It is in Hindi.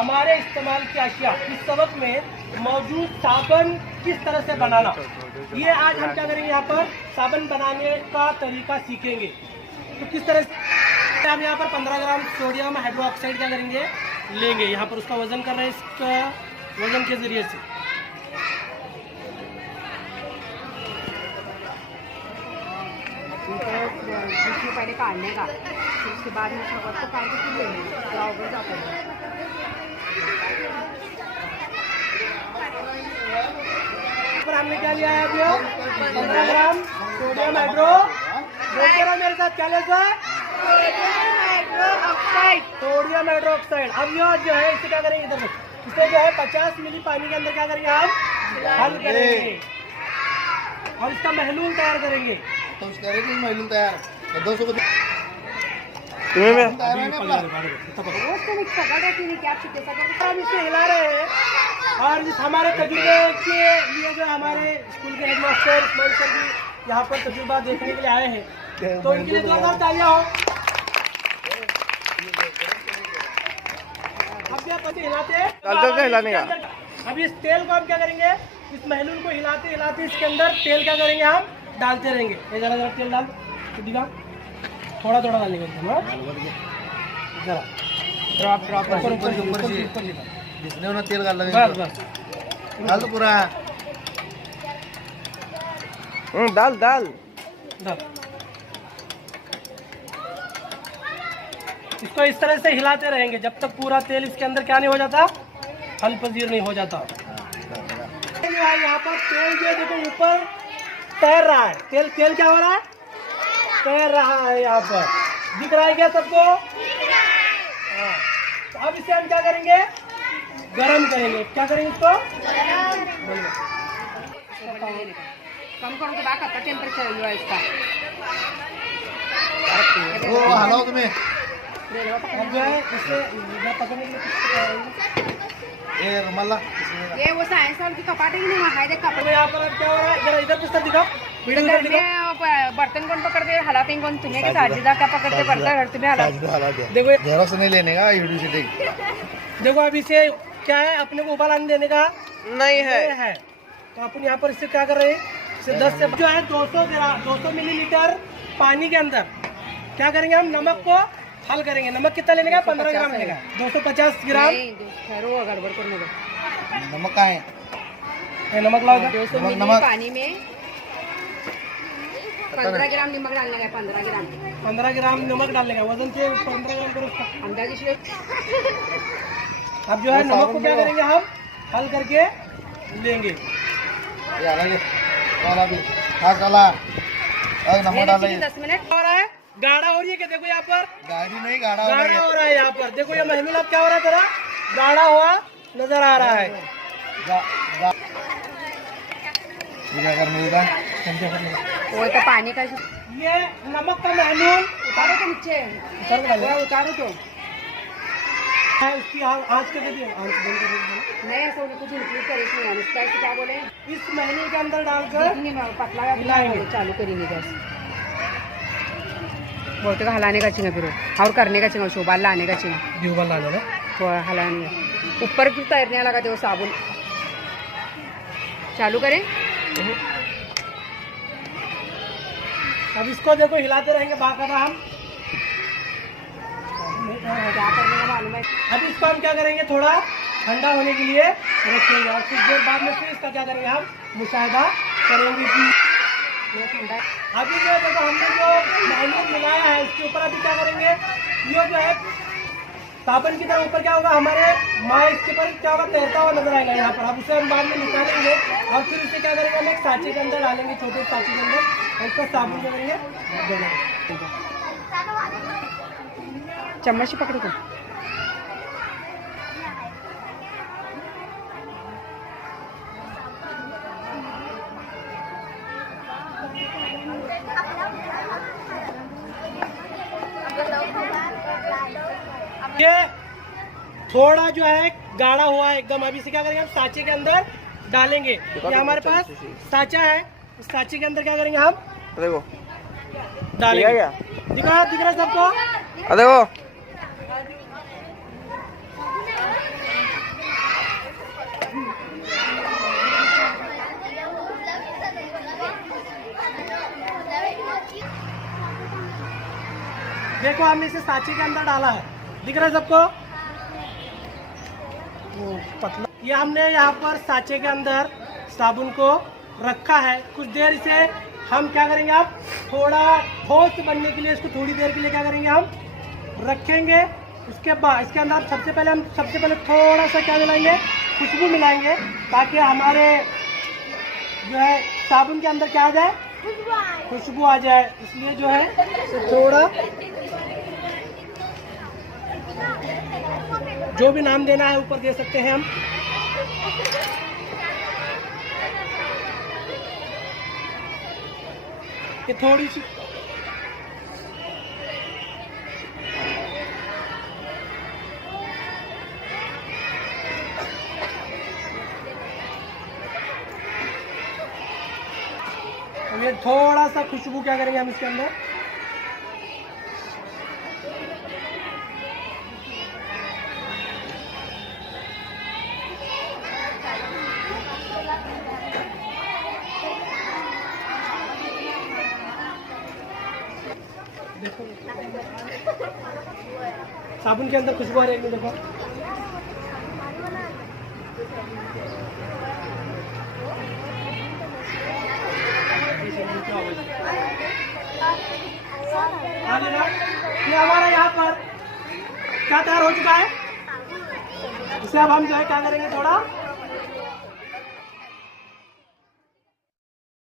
हमारे इस्तेमाल की अशिया इस सबक में मौजूद साबुन किस तरह से बनाना, ये आज हम क्या करेंगे, यहाँ पर साबुन बनाने का तरीका सीखेंगे। तो किस तरह से हम यहाँ पर 15 ग्राम सोडियम हाइड्रोक्साइड क्या करेंगे, लेंगे। यहाँ पर उसका वजन कर रहे हैं, इसका वजन के जरिए से पहले काटने का, फिर उसके बाद में खबर को काट के लेंगे। पर हमने क्या लिया है अभी, 15 ग्राम सोडियम हाइड्रो, मेरे साथ क्या लेगा, सोडियम हाइड्रोक्साइड। अब यह जो है इसे क्या करेंगे, इधर इसे जो है 50 मिली पानी के अंदर क्या करेंगे, हम हल करेंगे और इसका महलूल तैयार करेंगे। तो उसका महलूल तैयार 200 को तुम्हें इसे हिला रहे हैं। और जिस हमारे तजुर्बे के लिए जो हमारे स्कूल के हेडमास्टर सर भी यहाँ पर तजुर्बा देखने के लिए आए हैं, तो इनके लिए जोरदार तालियां हो। अब क्या पति हिलाने का, अब इस तेल को हम क्या करेंगे, इस महलूल को हिलाते हिलाते इसके अंदर तेल क्या करेंगे, हम डालते रहेंगे। ये जरा जरा तेल डाल, दिखा थोड़ा थोड़ा डालने का, जरा ड्रॉप ऊपर जिसने उन्हें तेल डाल लगे, बस बस डाल तो पूरा, डाल डाल डाल। इसको इस तरह से हिलाते रहेंगे जब तक पूरा तेल इसके अंदर क्या नहीं हो जाता, हल पजीर नहीं हो जाता। यहाँ पर तेल जो देखो ऊपर तैर रहा है, तेल क्या हो रहा है, तैर रहा है। यहाँ पर दिख रहा है क्या सबको, हाँ। तो अब इसे हम क्या करेंगे, गरम करेंगे। क्या करेंगे इसको, कम करून के बाद आता टेम्परेचर जो है इसका, वो हलाओ तुम्हें। अब जो है इसे पकड़ने के लिए ये रुमाला, ये वो साइंस वाल की कपाट ही नहीं वहाँ है, कपड़े यहाँ पर क्या हो रहा है, जरा इधर पिस्तर दिखाओ, बर्तन कौन पकड़ते हलाते कौन, तुम्हें के साजिदा क्या पकड़ते बर्तन, तुम्हें हलाते। देखो जेरोक्स नहीं लेने का, यूनिवर्सिटी देखो अभी से क्या है, अपने को उबाल आने देने का नहीं है। तो अपन यहाँ पर इससे क्या कर रहे हैं, इसे 10 से जो है 200 मिलीलीटर पानी के अंदर क्या करेंगे, हम नमक को हल करेंगे। नमक कितना लेने का, 15 ग्राम लेने का, 250 ग्राम गड़बड़ करने का। नमक का है, नमक लाओ, 200 मिली पानी में 15 ग्राम नमक डालने का, 15 ग्राम नमक डालने का, वजन से 15 ग्राम करो उसका अंदाजी। अब जो है नमक को क्या करेंगे, हम हल करके लेंगे। नमक डाल 10 मिनट हो रहा है, गाढ़ा हो रही है क्या, देखो यहाँ पर गाड़ी नहीं गाढ़ा हो रहा है। यहाँ पर देखो ये महलूल अब क्या हो रहा है, तेरा गाढ़ा हुआ नजर आ रहा है। वो तो पानी का, ये नमक का महलूल उतारो तो नीचे, उतारो तो है, उसकी आँच के दीजिए, नहीं ऐसा उन्हें कुछ इंक्लूड करे इसमें, उसका क्या बोले, इस महलूल के अंदर डालकर पतला मिलाएंगे, चालू करेंगे गैस, बहुत का हलाने का चाहिए, फिर और करने का चाहिए, शोबाल लाने का चाहिए, उबाल लाने का थोड़ा हलाने, ऊपर फिर तैरने लगा वो साबुन। चालू करें, अब इसको देखो हिलाते रहेंगे बाकायदा हम। क्या करने का मालूम है। अब इसको हम क्या करेंगे, थोड़ा ठंडा होने के लिए रखेंगे और कुछ देर बाद में फिर इसका क्या करेंगे, हम मुशाहिदा करेंगे कि अभी जो देखो हमने जो महलूल मिलाया है इसके ऊपर अभी क्या करेंगे, ये जो है साबुन की तरह ऊपर क्या होगा, हमारे माँ इसके ऊपर क्या होगा, तैरता हुआ नजर आएगा यहाँ पर। अब उसे हम बाद में निकालेंगे और फिर इसे क्या करेंगे, हम एक साँचे के अंदर डालेंगे, छोटे साँचे के अंदर, और उसका साबुन क्या करेंगे, चम्मच से पकड़ो तो। ये थोड़ा जो है गाढ़ा हुआ है एकदम। अभी से क्या करेंगे, हम साँचे के अंदर डालेंगे। ये हमारे पास साँचा है, इस साँचे के अंदर क्या करेंगे, हम देखो डालेंगे। दिख रहा है सबको, देखो देखो हमने इसे साँचे के अंदर डाला है, दिख रहा है सबको? पतला ये हमने यहाँ पर साँचे के अंदर साबुन को रखा है। कुछ देर इसे हम क्या करेंगे, आप थोड़ा ठोस बनने के लिए इसको थोड़ी देर के लिए क्या करेंगे, हम रखेंगे। उसके बाद इसके अंदर सबसे पहले थोड़ा सा क्या मिलाएंगे, खुशबू मिलाएंगे, ताकि हमारे जो है साबुन के अंदर क्या आ जाए, खुशबू आ जाए। इसलिए जो है थोड़ा जो भी नाम देना है ऊपर दे सकते हैं हम। ये थोड़ी सी ये थोड़ा सा खुशबू क्या करेंगे हम इसके अंदर, देखो साबुन के अंदर खुशबू आ रही है, देखो। ये हमारा यहाँ पर क्या तैयार हो चुका है। इसे अब हम जो है क्या करेंगे, थोड़ा